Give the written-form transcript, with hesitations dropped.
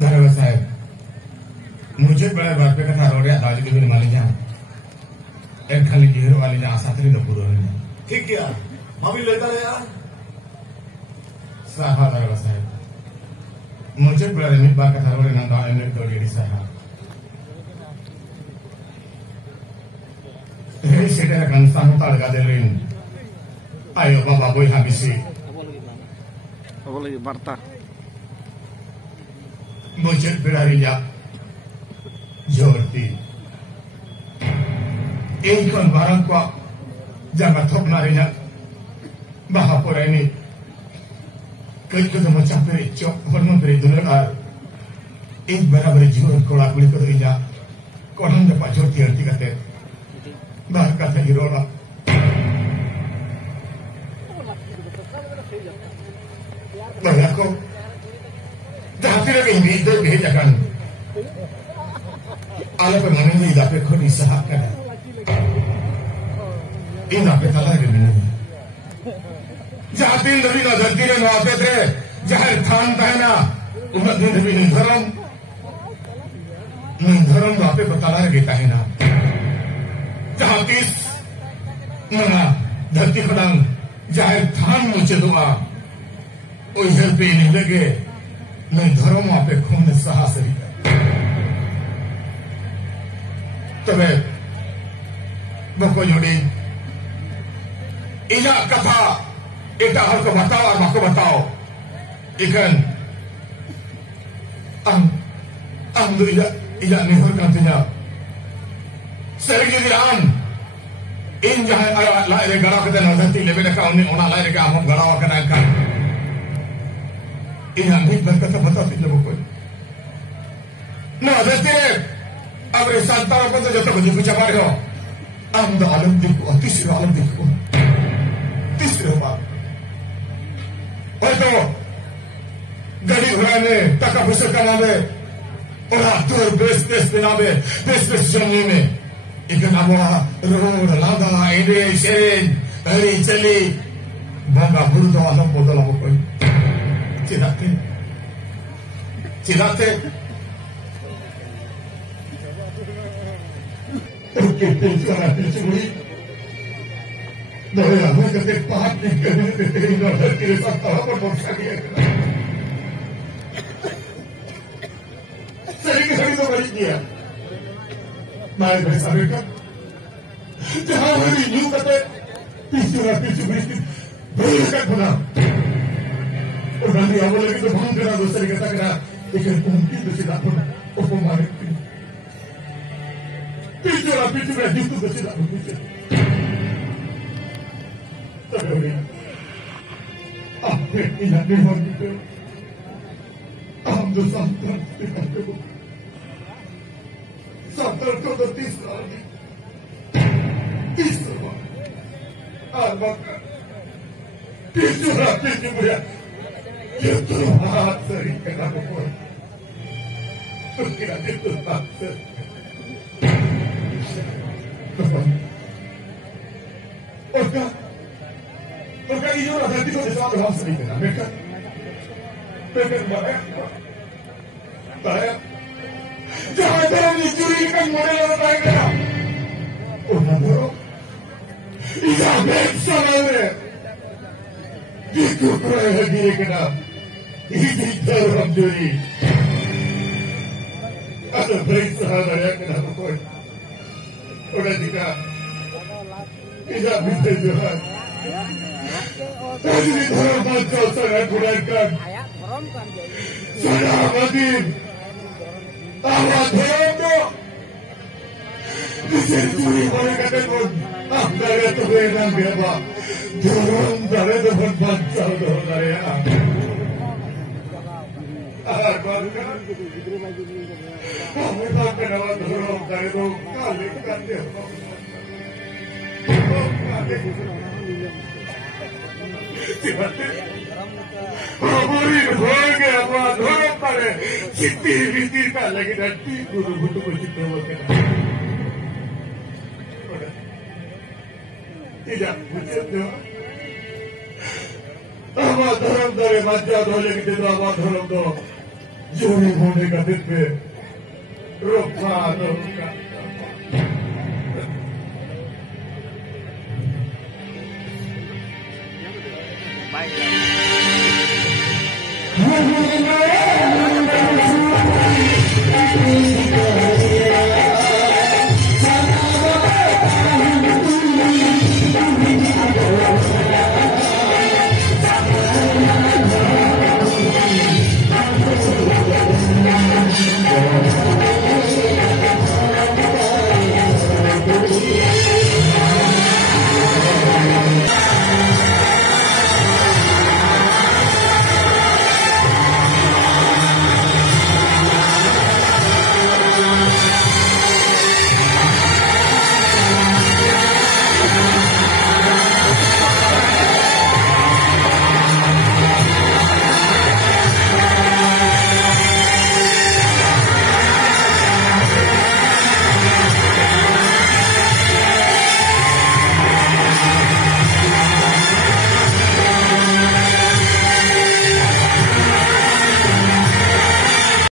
धन्यवाद साहब मुझे बड़े बात पे कथा रोड़े दादी के दिन माली जान एक खाली जीरो वाली ना आशा तरी दबूर होने ठीक किया अभी लेता है यार साहा धन्यवाद साहब मुझे बड़े मिट बार कथा रोड़े ना दादी ने दौड़ी डी साहा हे सेटे का कंस्तान होता लगा दे लेन ayo bapak boy habisi apa lagi Marta muncul berharinya jorti ini kan barang kok jangan top narinya bahapura ini kita macam beri cok hormon beri dulu ini berabar jurun kolak kulit itu ini konon dapat jorti arti kata bah kata irola Bagi aku, tapi lagi ini itu behajakan. Alat pengamen ini dapat kau disahakan. Ini dapat talar ini. Jahil dari nazar kiri nawape deh, jahil than tahena, umat dunia ini nindharam nawape bertalar kita hena. Jahatis, mana, dharti kadang jahil than muncul doa. ओई घर पे नहीं लगे नहीं धर्म आप खून साहस तबे बको जोड़ी इना कथा एटा हर को बताओ और मको बताओ इकन am do ila ni hor kan tinya sergi dian in jahan ala la re gara kata nazati lebe ka oni ona la re ka am gara wa kana kan ini ambil berkata batas itu bukan. Nah, jadi agar santar apa tu jatuh baju kucing baru. Anda alam diku, tisir alam diku, tisir apa? Itu gadi urane, taka besar kanabe, orang tur bes benabe, bes jamine. Ikan apa? Road, lada, ide, seren, dari celi, bangga bulu alam bodoh alam bukan. Cilate. Oke, penjara dicuri. Dari aku ketik pahat di kiri kiri satu apa bangsa dia. Sering itu balik dia. Naik bersama kan. Jangan hari ini kata penjara dicuri. Berikan benar. orang dia boleh kita bangun kena dosa dikata kena ikan mungkin dosa tak pun opong marik picu lah itu dosa tak pun picu tapi apa ini memang itu dosa santar tu tis lagi tis maka picu ya itu hak sering kenapa pun kira itu hak Oka ini orang berarti kau desa orang sering kenapa mereka banyak jangan dicurikan model orang lain kenapa orang buruk iya bebsa namanya itu kurang diri kenapa ini dalam diri ada berusaha banyak kenapa kau udah tidak bisa Tuhan tadi dalam bangsa sangat gunakan saya amatin awak itu bisa dicuri oleh kata pun dari itu yang biasa dorong dari depan bangsa dorong dari kamu tahu kenapa dorong dari itu kali kan dia Paburi hoge apa dorong pare sitir ka lagi nanti guru-guru begitu makan. Tidak begitu. Ahmad Dharam Dare Majjad Hole Gita Ahmad Dharam Do Jori Bone Ka Ditbe Rukha Rukha Baiklah.